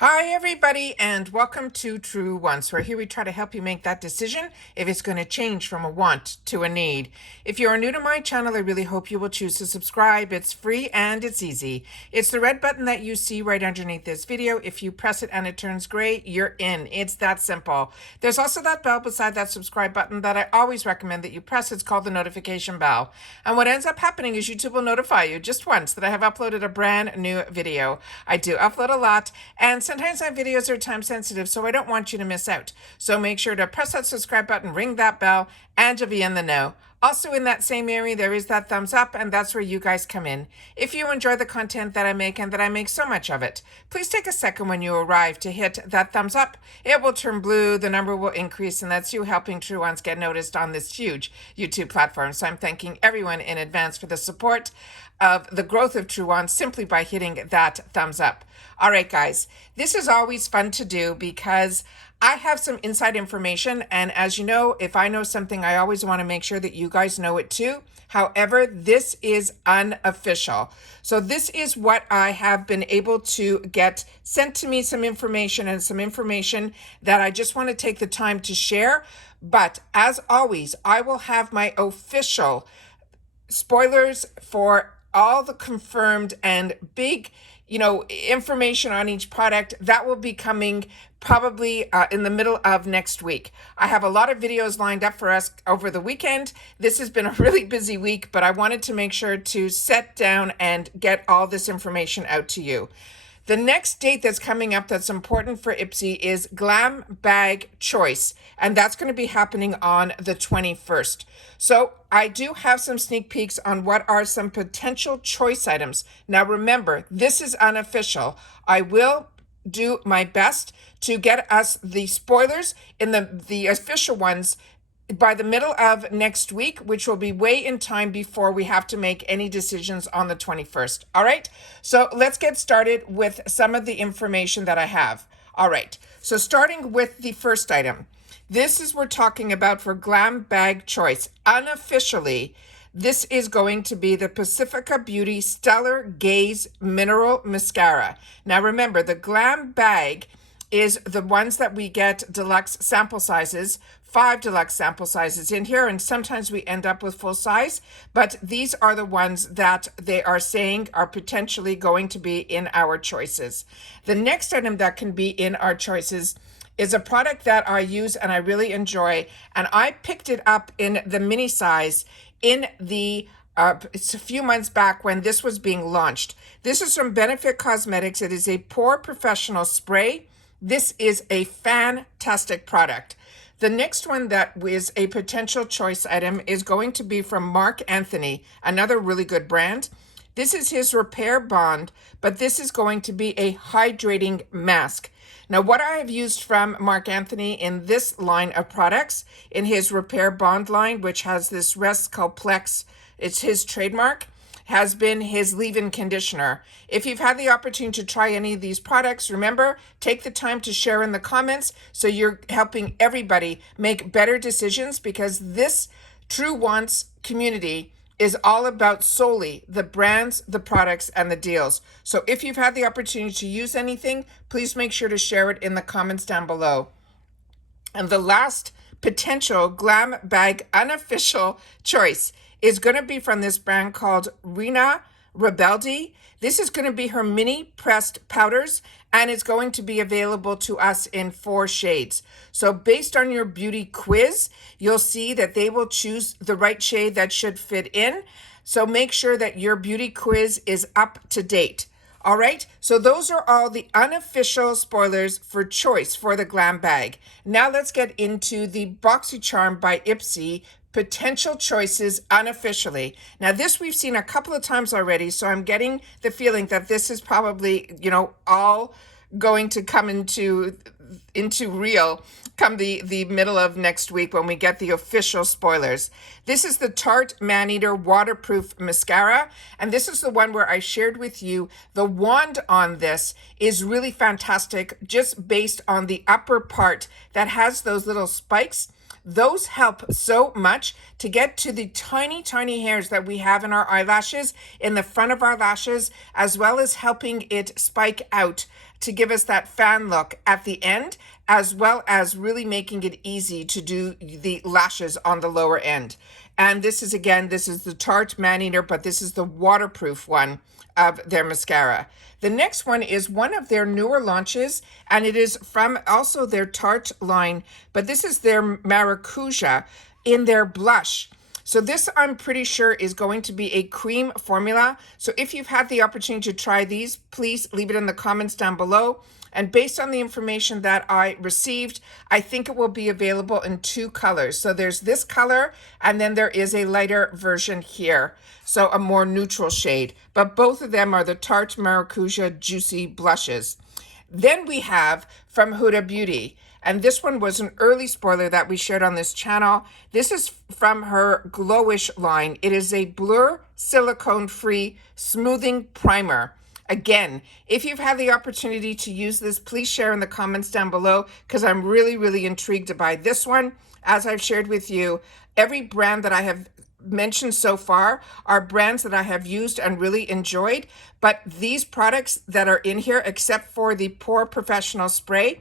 Hi, everybody, and welcome to True Wants, where here we try to help you make that decision if it's going to change from a want to a need. If you are new to my channel, I really hope you will choose to subscribe. It's free and it's easy. It's the red button that you see right underneath this video. If you press it and it turns gray, you're in. It's that simple. There's also that bell beside that subscribe button that I always recommend that you press. It's called the notification bell. And what ends up happening is YouTube will notify you just once that I have uploaded a brand new video. I do upload a lot, and sometimes my videos are time sensitive, so I don't want you to miss out. So make sure to press that subscribe button, ring that bell, and you'll be in the know. Also in that same area, there is that thumbs up, and that's where you guys come in. If you enjoy the content that I make and that I make so much of it, please take a second when you arrive to hit that thumbs up. It will turn blue, the number will increase, and that's you helping True Ones get noticed on this huge YouTube platform. So I'm thanking everyone in advance for the support of the growth of True Ones simply by hitting that thumbs up. All right, guys, this is always fun to do because I have some inside information. And as you know, if I know something, I always want to make sure that you guys know it too. However, this is unofficial. So this is what I have been able to get sent to me, some information that I just want to take the time to share. But as always, I will have my official spoilers for all the confirmed and big, information on each product that will be coming probably in the middle of next week. I have a lot of videos lined up for us over the weekend. This has been a really busy week, but I wanted to make sure to sit down and get all this information out to you. The next date that's coming up that's important for IPSY is GlamBag Choice, and that's going to be happening on the 21st. So I do have some sneak peeks on what are some potential choice items. Now remember, this is unofficial. I will do my best to get us the spoilers in the official ones by the middle of next week, which will be way in time before we have to make any decisions on the 21st. All right, so let's get started with some of the information that I have. All right, so starting with the first item. This is we're talking about for GlamBag Choice. Unofficially, this is going to be the Pacifica Beauty Stellar Gaze Mineral Mascara. Now remember, the GlamBag is the ones that we get deluxe sample sizes, 5 deluxe sample sizes in here, and sometimes we end up with full size, but these are the ones that they are saying are potentially going to be in our choices. The next item that can be in our choices is a product that I use and I really enjoy, and I picked it up in the mini size in the it's a few months back when this was being launched. This is from Benefit Cosmetics. It is a Pore Professional Spray. This is a fantastic product. The next one that is a potential choice item is going to be from Marc Anthony, another really good brand. This is his Repair Bond, but this is going to be a hydrating mask. Now, what I have used from Marc Anthony in this line of products, in his Repair Bond line, which has this Rest Complex, it's his trademark, has been his leave-in conditioner. If you've had the opportunity to try any of these products, remember, take the time to share in the comments so you're helping everybody make better decisions, because this True Wants community is all about solely the brands, the products, and the deals. So if you've had the opportunity to use anything, please make sure to share it in the comments down below. And the last potential GlamBag unofficial choice is going to be from this brand called Rina Rabaldi. This is going to be her mini pressed powders, and it's going to be available to us in 4 shades. So based on your beauty quiz, you'll see that they will choose the right shade that should fit in. So make sure that your beauty quiz is up to date. All right, so those are all the unofficial spoilers for choice for the GlamBag. Now let's get into the Boxycharm by IPSY potential choices unofficially. Now this we've seen a couple of times already, so I'm getting the feeling that this is probably, all going to come into real come the middle of next week when we get the official spoilers. This is the Tarte Maneater Waterproof Mascara, and this is the one where I shared with you the wand on this is really fantastic, just based on the upper part that has those little spikes. Those help so much to get to the tiny, tiny hairs that we have in our eyelashes, in the front of our lashes, as well as helping it spike out to give us that fan look at the end, as well as really making it easy to do the lashes on the lower end. And this is, again, this is the Tarte Man-Eater, but this is the waterproof one of their mascara. The next one is one of their newer launches, and it is from also their Tarte line, but this is their Maracuja in their blush. So this, I'm pretty sure, is going to be a cream formula. So if you've had the opportunity to try these, please leave it in the comments down below. And based on the information that I received, I think it will be available in 2 colors. So there's this color, and then there is a lighter version here. So a more neutral shade. But both of them are the Tarte Maracuja Juicy Blushes. Then we have from Huda Beauty. And this one was an early spoiler that we shared on this channel. This is from her Glowish line. It is a blur silicone-free smoothing primer. Again, if you've had the opportunity to use this, please share in the comments down below, because I'm really, really intrigued by this one. As I've shared with you, every brand that I have mentioned so far are brands that I have used and really enjoyed, but these products that are in here, except for the Pore Professional Spray,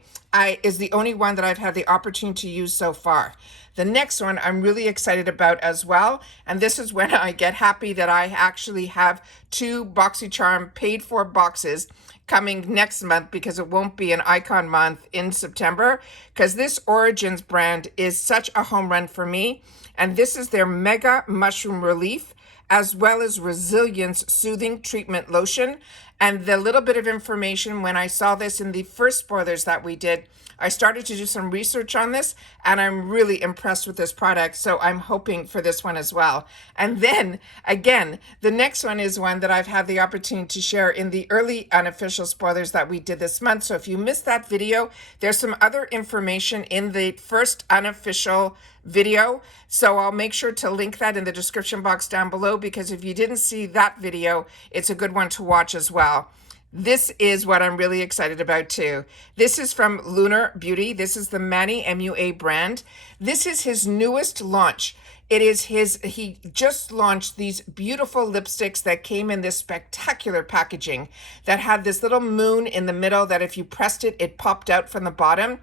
is the only one that I've had the opportunity to use so far. The next one I'm really excited about as well, and this is when I get happy that I actually have 2 Boxycharm paid for boxes coming next month, because it won't be an icon month in September, because this Origins brand is such a home run for me. And this is their Mega Mushroom Relief, as well as Resilience Soothing Treatment Lotion. And the little bit of information, when I saw this in the first spoilers that we did, I started to do some research on this, and I'm really impressed with this product. So I'm hoping for this one as well. And then again, the next one is one that I've had the opportunity to share in the early unofficial spoilers that we did this month. So if you missed that video, there's some other information in the first unofficial video. So I'll make sure to link that in the description box down below, because if you didn't see that video, it's a good one to watch as well. This is what I'm really excited about too. This is from Lunar Beauty. This is the Manny MUA brand. This is his newest launch. It is he just launched these beautiful lipsticks that came in this spectacular packaging that had this little moon in the middle that if you pressed it, it popped out from the bottom.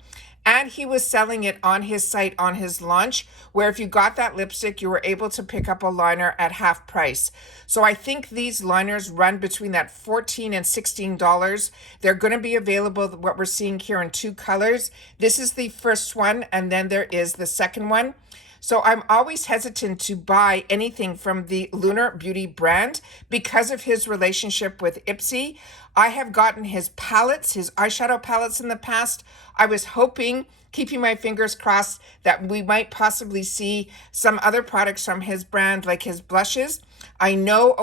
And he was selling it on his site on his launch, where if you got that lipstick, you were able to pick up a liner at half price. So I think these liners run between that $14 and $16. They're going to be available, what we're seeing here, in 2 colors. This is the first one, and then there is the second one. So I'm always hesitant to buy anything from the Lunar Beauty brand because of his relationship with IPSY. I have gotten his palettes, his eyeshadow palettes in the past. I was hoping, keeping my fingers crossed, that we might possibly see some other products from his brand, like his blushes. I know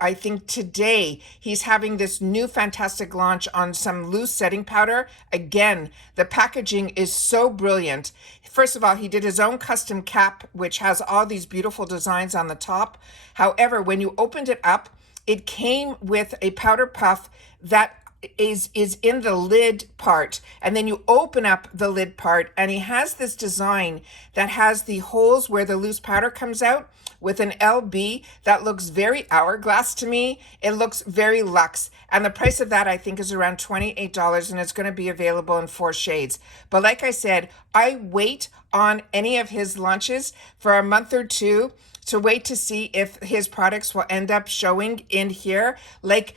I think today, he's having this new fantastic launch on some loose setting powder. Again, the packaging is so brilliant. First of all, he did his own custom cap, which has all these beautiful designs on the top. However, when you opened it up, it came with a powder puff that is in the lid part, and then you open up the lid part, and he has this design that has the holes where the loose powder comes out with an LB that looks very hourglass to me. It looks very luxe, and the price of that I think is around $28, and it's going to be available in 4 shades. But like I said, I wait on any of his launches for a month or 2 to wait to see if his products will end up showing in here. Like,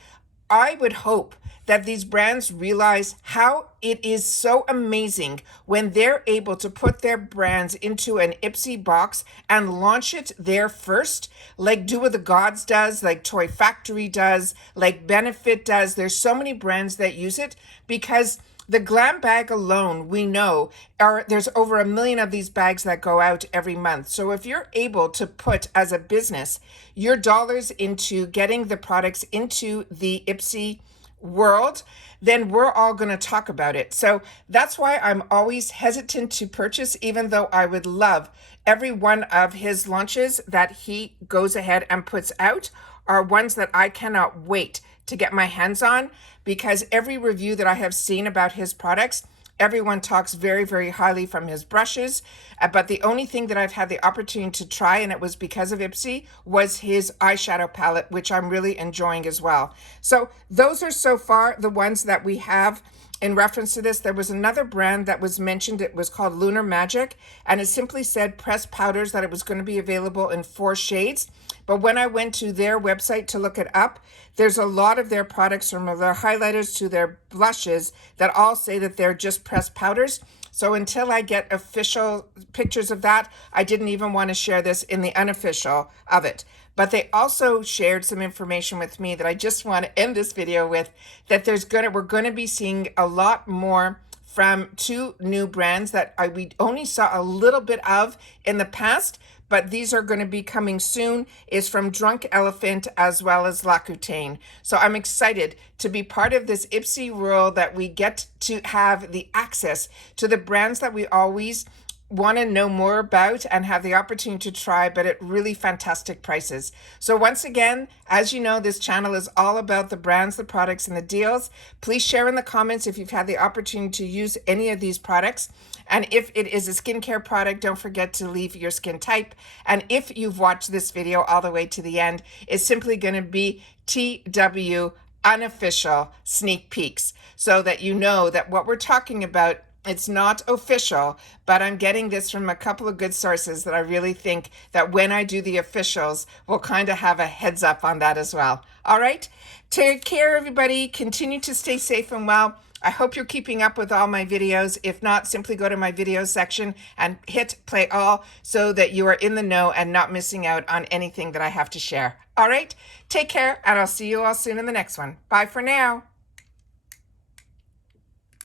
I would hope that these brands realize how it is so amazing when they're able to put their brands into an IPSY box and launch it there first, like Do What the Gods does, like Toy Factory does, like Benefit does. There's so many brands that use it, because the GlamBag alone, we know, there's over 1 million of these bags that go out every month. So if you're able to put, as a business, your dollars into getting the products into the IPSY world, then we're all going to talk about it. So that's why I'm always hesitant to purchase, even though I would love every one of his launches that he goes ahead and puts out are ones that I cannot wait to get my hands on, because every review that I have seen about his products, everyone talks very, very highly from his brushes. But the only thing that I've had the opportunity to try, and it was because of IPSY, was his eyeshadow palette, which I'm really enjoying as well. So those are so far the ones that we have in reference to this, there was another brand that was mentioned. It was called Lunar Magic, and it simply said pressed powders, that it was going to be available in 4 shades. But when I went to their website to look it up, there's a lot of their products, from their highlighters to their blushes, that all say that they're just pressed powders. So until I get official pictures of that, I didn't even want to share this in the unofficial of it. But they also shared some information with me that I just want to end this video with, that we're going to be seeing a lot more from 2 new brands that we only saw a little bit of in the past, but these are going to be coming soon, is from Drunk Elephant as well as Rakuten. So I'm excited to be part of this IPSY world, that we get to have the access to the brands that we always want to know more about and have the opportunity to try, but at really fantastic prices. So once again, as you know, this channel is all about the brands, the products, and the deals. Please share in the comments if you've had the opportunity to use any of these products. And if it is a skincare product, don't forget to leave your skin type. And if you've watched this video all the way to the end, it's simply going to be TW unofficial sneak peeks, so that you know that what we're talking about, it's not official, but I'm getting this from a couple of good sources that I really think that when I do the officials, we'll kind of have a heads up on that as well. All right, take care, everybody. Continue to stay safe and well. I hope you're keeping up with all my videos. If not, simply go to my videos section and hit play all, so that you are in the know and not missing out on anything that I have to share. All right, take care, and I'll see you all soon in the next one. Bye for now.